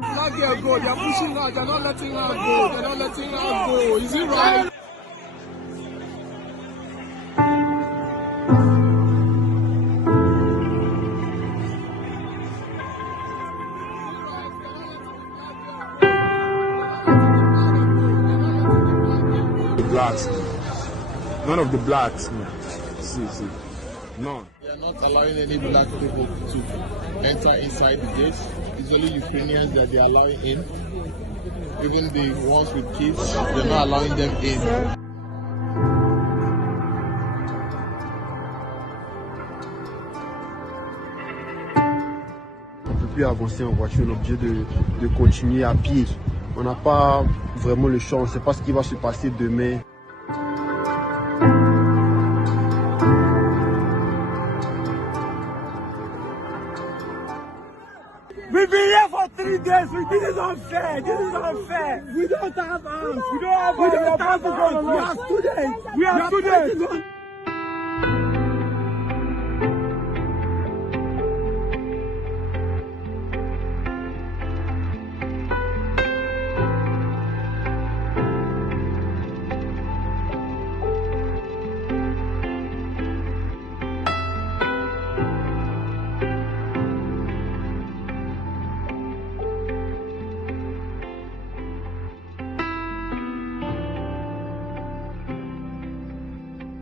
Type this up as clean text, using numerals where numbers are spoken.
That girl go. They are pushing her. They're not letting her go. They're not letting her go. Is it right? The blacks. None of the blacks. See. None. They are not allowing any black people to enter inside the gates. It's only Ukrainians that they are allowing in. Even the ones with kids, they're not allowing them in. On ne peut plus avancer en voiture, on est obligé de continuer à pied. On n'a pas vraiment le choix, on ne sait pas ce qui va se passer demain. We've been here for 3 days. This is unfair. This is unfair. We don't have arms. We don't have arms. We are students. We are students.